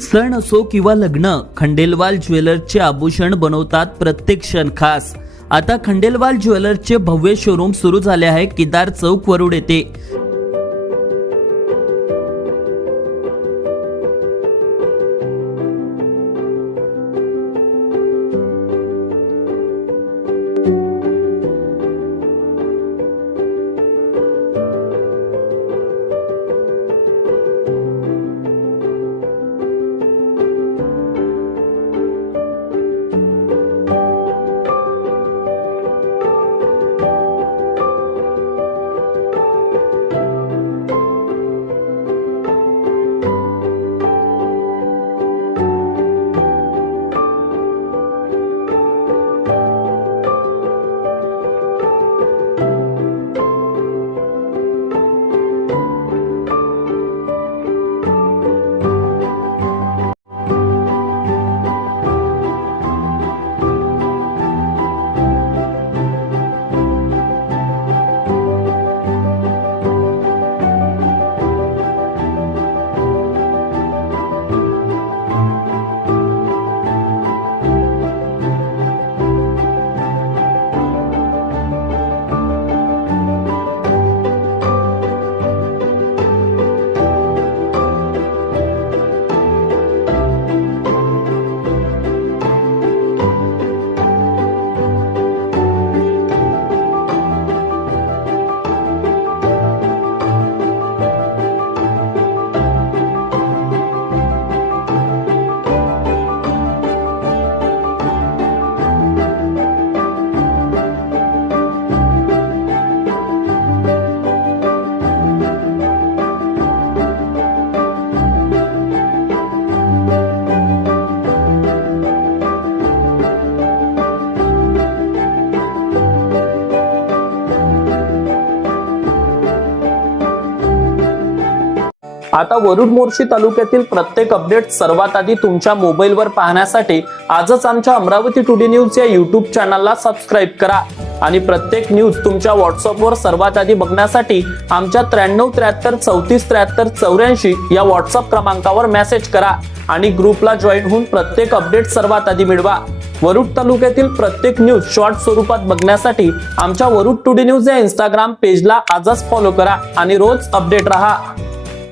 सण असो किंवा लग्न, खंडेलवाल ज्वेलर्सचे आभूषण बनवतात प्रत्येक क्षण खास। आता खंडेलवाल ज्वेलर्सचे भव्य शोरूम सुरू झाले आहे केदार चौक वरुड येथे। आता वरुड मोर्शी तालुक्यातील प्रत्येक अपडेट सर्वात आधी तुमच्या मोबाईलवर पाहण्यासाठी आजच आमच्या अमरावती टुडे न्यूज या युट्यूब चॅनलला सबस्क्राईब करा आणि प्रत्येक न्यूज तुमच्या व्हॉट्सअपवर सर्वात आधी बघण्यासाठी आमच्या 9373343384 या व्हॉट्सअप क्रमांकावर मेसेज करा आणि ग्रुपला जॉईन होऊन प्रत्येक अपडेट सर्वात आधी मिळवा। वरुड तालुक्यातील प्रत्येक न्यूज शॉर्ट स्वरूपात बघण्यासाठी आमच्या वरुड टुडे न्यूज या इंस्टाग्राम पेजला आजच फॉलो करा आणि रोज अपडेट रहा।